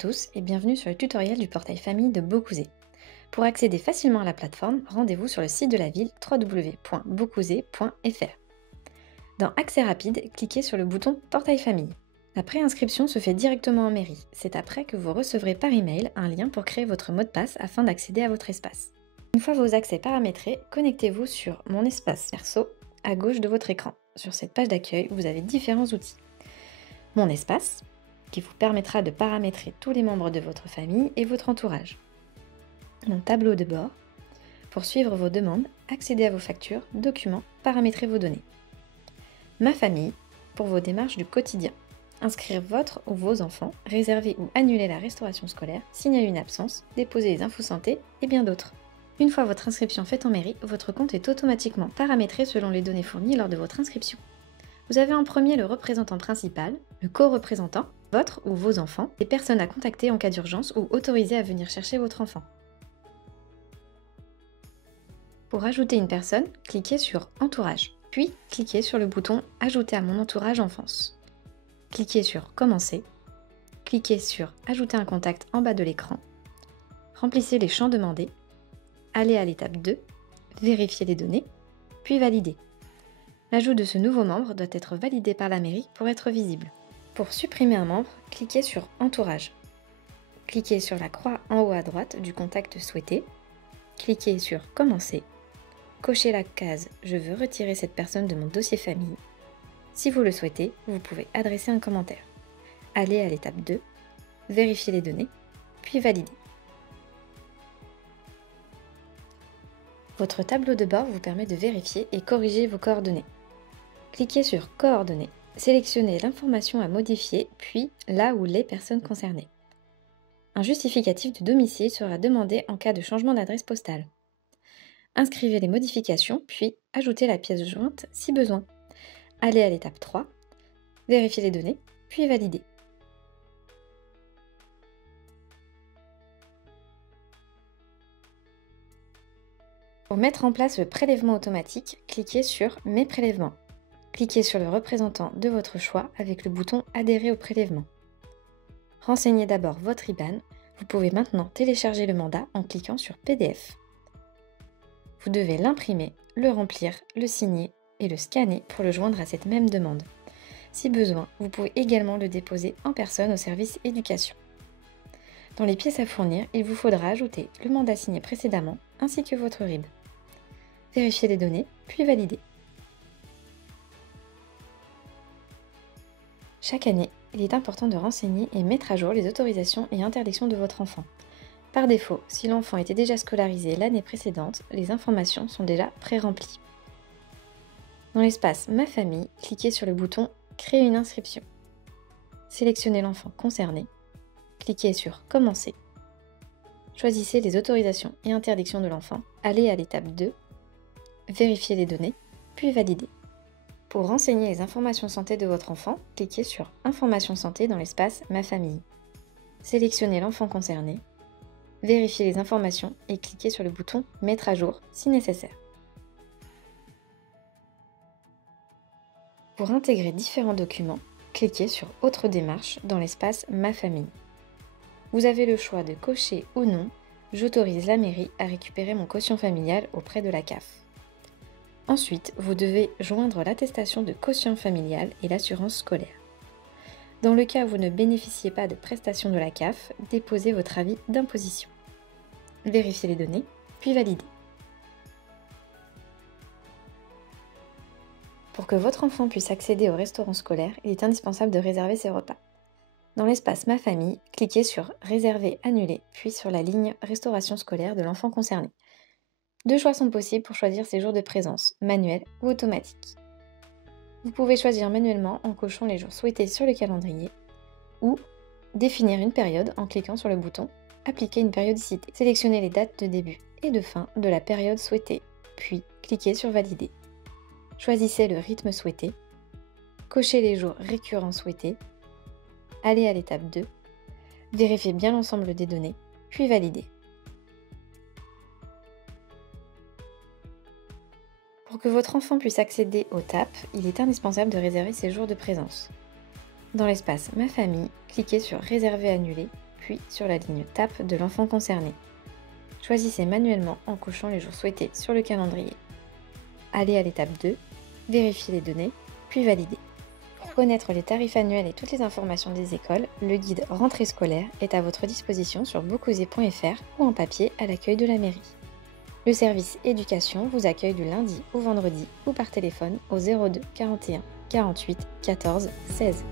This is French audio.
tous et bienvenue sur le tutoriel du portail famille de Bocouzé. Pour accéder facilement à la plateforme, rendez-vous sur le site de la ville www.bocouzé.fr. Dans Accès rapide, cliquez sur le bouton Portail famille. La préinscription se fait directement en mairie. C'est après que vous recevrez par email un lien pour créer votre mot de passe afin d'accéder à votre espace. Une fois vos accès paramétrés, connectez-vous sur Mon espace perso à gauche de votre écran. Sur cette page d'accueil, vous avez différents outils. Mon espace, qui vous permettra de paramétrer tous les membres de votre famille et votre entourage. Mon tableau de bord, pour suivre vos demandes, accéder à vos factures, documents, paramétrer vos données. Ma famille, pour vos démarches du quotidien. Inscrire votre ou vos enfants, réserver ou annuler la restauration scolaire, signaler une absence, déposer les infos santé et bien d'autres. Une fois votre inscription faite en mairie, votre compte est automatiquement paramétré selon les données fournies lors de votre inscription. Vous avez en premier le représentant principal, le co-représentant, votre ou vos enfants, les personnes à contacter en cas d'urgence ou autorisées à venir chercher votre enfant. Pour ajouter une personne, cliquez sur Entourage, puis cliquez sur le bouton Ajouter à mon entourage enfance. Cliquez sur Commencer, cliquez sur Ajouter un contact en bas de l'écran, remplissez les champs demandés, allez à l'étape 2, vérifiez les données, puis validez. L'ajout de ce nouveau membre doit être validé par la mairie pour être visible. Pour supprimer un membre, cliquez sur Entourage. Cliquez sur la croix en haut à droite du contact souhaité. Cliquez sur Commencer. Cochez la case Je veux retirer cette personne de mon dossier famille. Si vous le souhaitez, vous pouvez adresser un commentaire. Allez à l'étape 2, vérifiez les données, puis validez. Votre tableau de bord vous permet de vérifier et corriger vos coordonnées. Cliquez sur Coordonnées, sélectionnez l'information à modifier, puis là où les personnes concernées. Un justificatif de domicile sera demandé en cas de changement d'adresse postale. Inscrivez les modifications, puis ajoutez la pièce jointe si besoin. Allez à l'étape 3, vérifiez les données, puis validez. Pour mettre en place le prélèvement automatique, cliquez sur Mes prélèvements. Cliquez sur le représentant de votre choix avec le bouton Adhérer au prélèvement. Renseignez d'abord votre IBAN. Vous pouvez maintenant télécharger le mandat en cliquant sur PDF. Vous devez l'imprimer, le remplir, le signer et le scanner pour le joindre à cette même demande. Si besoin, vous pouvez également le déposer en personne au service éducation. Dans les pièces à fournir, il vous faudra ajouter le mandat signé précédemment ainsi que votre RIB. Vérifiez les données, puis validez. Chaque année, il est important de renseigner et mettre à jour les autorisations et interdictions de votre enfant. Par défaut, si l'enfant était déjà scolarisé l'année précédente, les informations sont déjà pré-remplies. Dans l'espace Ma famille, cliquez sur le bouton Créer une inscription. Sélectionnez l'enfant concerné. Cliquez sur Commencer. Choisissez les autorisations et interdictions de l'enfant. Allez à l'étape 2. Vérifiez les données, puis validez. Pour renseigner les informations santé de votre enfant, cliquez sur Informations santé dans l'espace Ma famille. Sélectionnez l'enfant concerné. Vérifiez les informations et cliquez sur le bouton Mettre à jour si nécessaire. Pour intégrer différents documents, cliquez sur Autres démarches dans l'espace Ma famille. Vous avez le choix de cocher ou non « J'autorise la mairie à récupérer mon quotient familial auprès de la CAF ». Ensuite, vous devez joindre l'attestation de quotient familial et l'assurance scolaire. Dans le cas où vous ne bénéficiez pas de prestations de la CAF, déposez votre avis d'imposition. Vérifiez les données, puis validez. Pour que votre enfant puisse accéder au restaurant scolaire, il est indispensable de réserver ses repas. Dans l'espace Ma famille, cliquez sur Réserver, annuler, puis sur la ligne Restauration scolaire de l'enfant concerné. Deux choix sont possibles pour choisir ses jours de présence, manuel ou automatique. Vous pouvez choisir manuellement en cochant les jours souhaités sur le calendrier ou définir une période en cliquant sur le bouton Appliquer une périodicité. Sélectionnez les dates de début et de fin de la période souhaitée, puis cliquez sur Valider. Choisissez le rythme souhaité, cochez les jours récurrents souhaités, allez à l'étape 2, vérifiez bien l'ensemble des données, puis validez. Pour que votre enfant puisse accéder au TAP, il est indispensable de réserver ses jours de présence. Dans l'espace Ma famille, cliquez sur Réserver, annuler, puis sur la ligne TAP de l'enfant concerné. Choisissez manuellement en cochant les jours souhaités sur le calendrier. Allez à l'étape 2, vérifiez les données, puis validez. Pour connaître les tarifs annuels et toutes les informations des écoles, le guide Rentrée scolaire est à votre disposition sur bookosé.fr ou en papier à l'accueil de la mairie. Le service éducation vous accueille du lundi au vendredi ou par téléphone au 02 41 48 14 16.